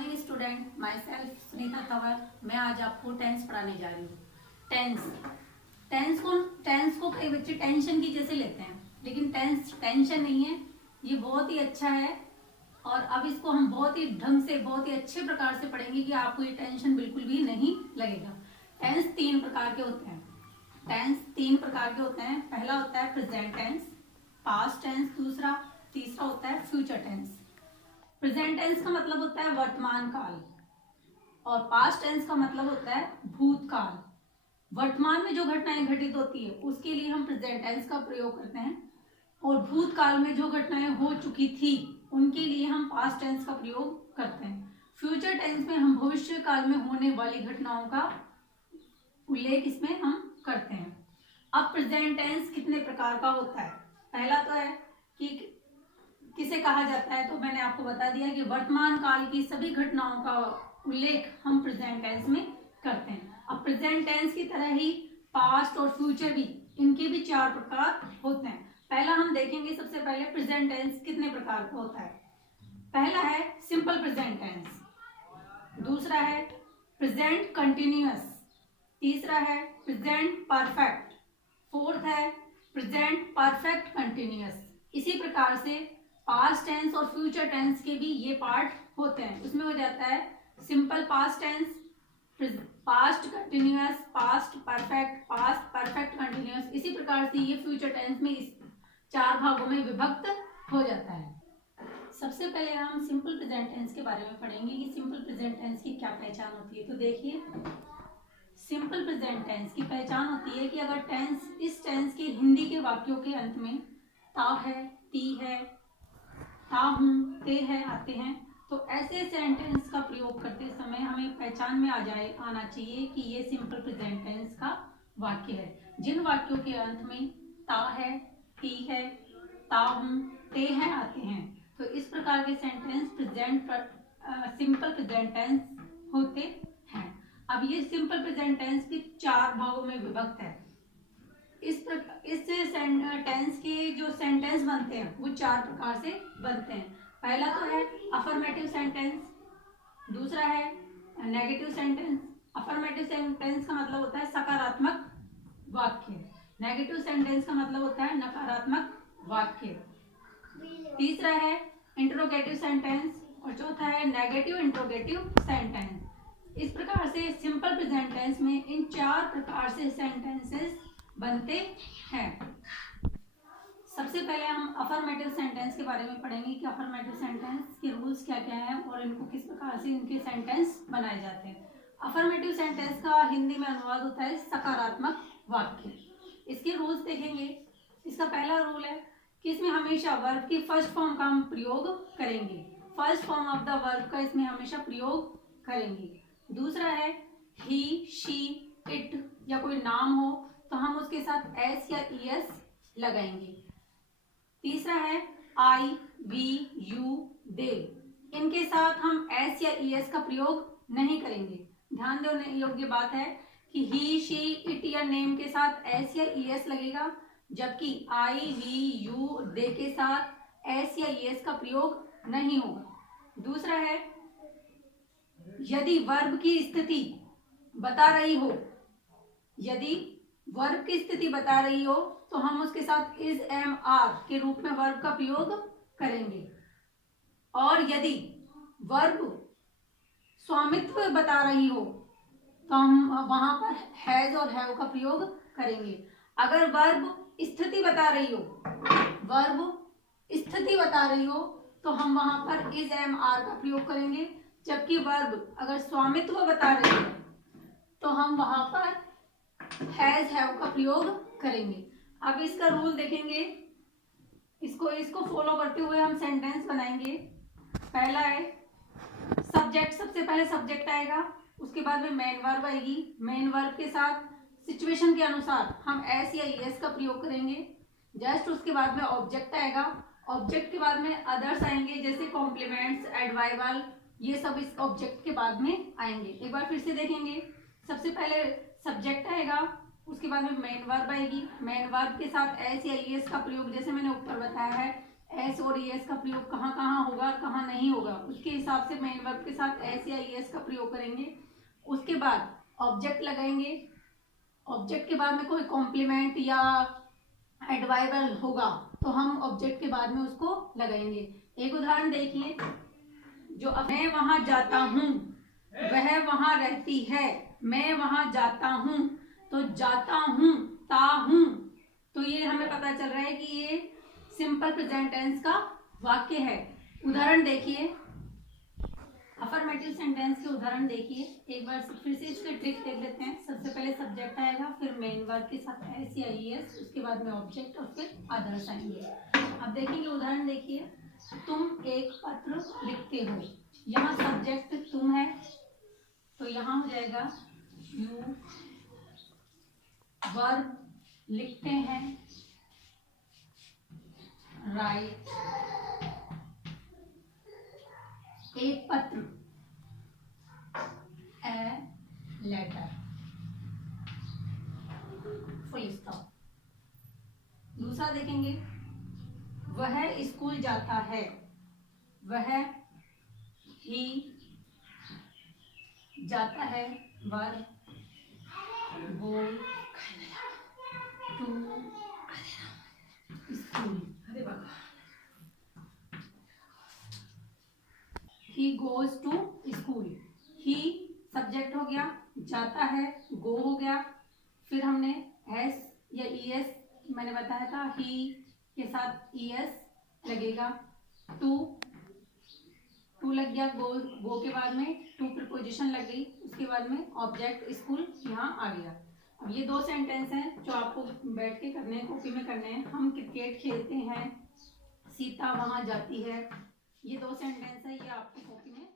Morning student, my self Sunita Tanwar. मैं आज आपको टेंस पढ़ाने जा रही हूँ। टेंस टेंस को कई बच्चे टेंशन की जैसे लेते हैं, लेकिन टेंस टेंशन नहीं है। ये बहुत ही अच्छा है और अब इसको हम बहुत ही ढंग से, बहुत ही अच्छे प्रकार से पढ़ेंगे कि आपको ये टेंशन बिल्कुल भी नहीं लगेगा। टेंस तीन प्रकार के होते हैं। पहला होता है प्रेजेंट टेंस, पास्ट टेंस दूसरा, तीसरा होता है फ्यूचर टेंस। प्रेजेंट टेंस का मतलब होता है वर्तमान काल और पास्ट टेंस का मतलब होता है भूतकाल। वर्तमान में जो घटनाएं घटित होती है उसके लिए हम प्रेजेंट टेंस का प्रयोग करते हैं और भूतकाल में जो घटनाएं हो चुकी थी उनके लिए हम पास्ट टेंस का प्रयोग करते हैं। फ्यूचर टेंस में हम भविष्य काल में होने वाली घटनाओं का उल्लेख इसमें हम करते हैं। अब प्रेजेंट टेंस कितने प्रकार का होता है? पहला तो है कि किसे कहा जाता है, तो मैंने आपको बता दिया कि वर्तमान काल की सभी घटनाओं का उल्लेख हम प्रेजेंट टेंस में करते हैं। अब प्रेजेंट टेंस की तरह ही पास्ट और फ्यूचर भी, इनके भी चार प्रकार होते हैं। पहला हम देखेंगे, सबसे पहले प्रेजेंट टेंस कितने प्रकार का होता है। पहला है सिंपल प्रेजेंट टेंस, दूसरा है प्रेजेंट कंटिन्यूअस, तीसरा है प्रेजेंट परफेक्ट, फोर्थ है प्रेजेंट परफेक्ट कंटिन्यूअस। इसी प्रकार से पास्ट टेंस और फ्यूचर टेंस के भी ये पार्ट होते हैं। उसमें हो जाता है simple past tense, past continuous, past perfect, past perfect continuous. इसी प्रकार से ये फ्यूचर टेंस में इस चार भागों में विभक्त हो जाता है। सबसे पहले हम सिंपल प्रेजेंट टेंस के बारे में पढ़ेंगे कि सिंपल प्रेजेंट टेंस की क्या पहचान होती है। तो देखिए, सिंपल प्रेजेंट टेंस की पहचान होती है कि अगर इस टेंस के हिंदी के वाक्यों के अंत में ता है, ती है, ता हूं, ते है आते हैं, तो ऐसे सेंटेंस का प्रयोग करते समय हमें पहचान में आना चाहिए कि ये सिंपल प्रेजेंट टेंस का वाक्य है। जिन वाक्यों के अंत में ता है, ती है, ता हूं, ते है आते हैं, तो इस प्रकार के सेंटेंस सिंपल प्रेजेंट टेंस होते हैं। अब ये सिंपल प्रेजेंट टेंस भी चार भागों में विभक्त है। इस टेंस के जो सेंटेंस बनते हैं वो चार प्रकार से बनते हैं। पहला तो है अफर्मेटिव सेंटेंस, दूसरा है नेगेटिव सेंटेंस। अफर्मेटिव सेंटेंस का मतलब होता है सकारात्मक वाक्य, नेगेटिव सेंटेंस का मतलब होता है नकारात्मक वाक्य। तीसरा है इंट्रोगेटिव सेंटेंस और चौथा है नेगेटिव इंट्रोगेटिव सेंटेंस। इस प्रकार से सिंपल प्रेजेंट टेंस में इन चार प्रकार से सेंटेंसेस बनते हैं। सबसे पहले हम अफर्मेटिव सेंटेंस के बारे में पढ़ेंगे कि अफर्मेटिव सेंटेंस के रूल्स क्या क्या हैं और इनको किस प्रकार से इनके सेंटेंस बनाए जाते हैं। अफर्मेटिव सेंटेंस का हिंदी में अनुवाद होता है सकारात्मक वाक्य। इसके रूल्स देखेंगे। इसका पहला रूल है कि इसमें हमेशा वर्ब की फर्स्ट फॉर्म का हम प्रयोग करेंगे, first form of the verb का इसमें हमेशा प्रयोग करेंगे। दूसरा है ही, शी, इट या कोई नाम हो तो हम उसके साथ एस या ईएस लगाएंगे। तीसरा है आई, वी, यू, दे, इनके साथ हम एस या ईएस का प्रयोग नहीं करेंगे। ध्यान देने योग्य बात है कि ही, शी, इट या नेम के साथ एस या ईएस लगेगा, जबकि आई, वी, यू, दे के साथ एस या ईएस का प्रयोग नहीं होगा। दूसरा है यदि वर्ब की स्थिति बता रही हो, यदि वर्ब की स्थिति बता रही हो तो हम उसके साथ इज, एम, आर के रूप में वर्ब का प्रयोग करेंगे। और यदि वर्ब स्वामित्व बता रही हो तो हम वहां पर हैज और हैव का प्रयोग करेंगे। अगर वर्ब स्थिति बता रही हो, तो हम वहां पर इज, एम, आर का प्रयोग करेंगे। जबकि वर्ब अगर स्वामित्व बता रही है तो हम वहां पर हैज, हैव का प्रयोग करेंगे। अब इसका रूल देखेंगे, इसको फॉलो करते हुए हम सेंटेंस बनाएंगे। पहला है सब्जेक्ट, सबसे पहले सब्जेक्ट आएगा, उसके बाद में मेन वर्ब आएगी। मेन वर्ब के साथ सिचुएशन के अनुसार हम एस या ईएस का प्रयोग करेंगे। जस्ट उसके बाद में ऑब्जेक्ट आएगा, ऑब्जेक्ट के बाद में अदर्स आएंगे जैसे कॉम्प्लीमेंट्स, एडवाइवल, ये सब इस ऑब्जेक्ट के बाद में आएंगे। एक बार फिर से देखेंगे, सबसे पहले सब्जेक्ट आएगा, उसके बाद में मेन वर्ब आएगी, मेन वर्ब के साथ एस या ईएस का प्रयोग जैसे मैंने ऊपर बताया है एस और ईएस का प्रयोग कहाँ कहाँ होगा और कहाँ नहीं होगा, उसके हिसाब से मेन वर्ब के साथ एस या ईएस का प्रयोग करेंगे। उसके बाद ऑब्जेक्ट लगाएंगे। ऑब्जेक्ट के बाद में कोई कॉम्प्लीमेंट या एडवाइबल होगा तो हम ऑब्जेक्ट के बाद में उसको लगाएंगे। एक उदाहरण देखिए, जो मैं वहां जाता हूँ, वह वहां रहती है, मैं वहां जाता हूँ, तो जाता हूँ, ता हूँ, तो ये हमें पता चल रहा है कि ये सिंपल प्रेजेंट टेंस का वाक्य है। उदाहरण देखिए, अफर्मेटिव सेंटेंस के उदाहरण देखिए। एक बार फिर से इसके ट्रिक देख लेते हैं। सबसे पहले सब्जेक्ट आएगा, फिर मेन वर्ब के साथ एस या ईएस, उसके बाद में ऑब्जेक्ट और फिर अदर्स आएंगे। अब देखेंगे उदाहरण देखिए, तुम एक पत्र लिखते हो। यहाँ सब्जेक्ट तुम है, तो यहाँ हो जाएगा यू। वर्ब लिखते हैं, राइट। एक पत्र, ए लेटर, फुल स्टॉप। दूसरा देखेंगे, वह स्कूल जाता है, वह ही जाता है, verb, go to school, he goes to school. He subject हो गया, जाता है, गो हो गया, फिर हमने एस या ईएस मैंने बताया था, ही के साथ ईएस लगेगा, टू लग गया, गो के बाद में टू प्रीपोजिशन लग गई, उसके बाद में ऑब्जेक्ट स्कूल यहाँ आ गया। अब ये दो सेंटेंस हैं जो आपको बैठ के करने हैं, कॉपी में करने हैं। हम क्रिकेट खेलते हैं, सीता वहां जाती है, ये दो सेंटेंस है, ये आपकी कॉपी में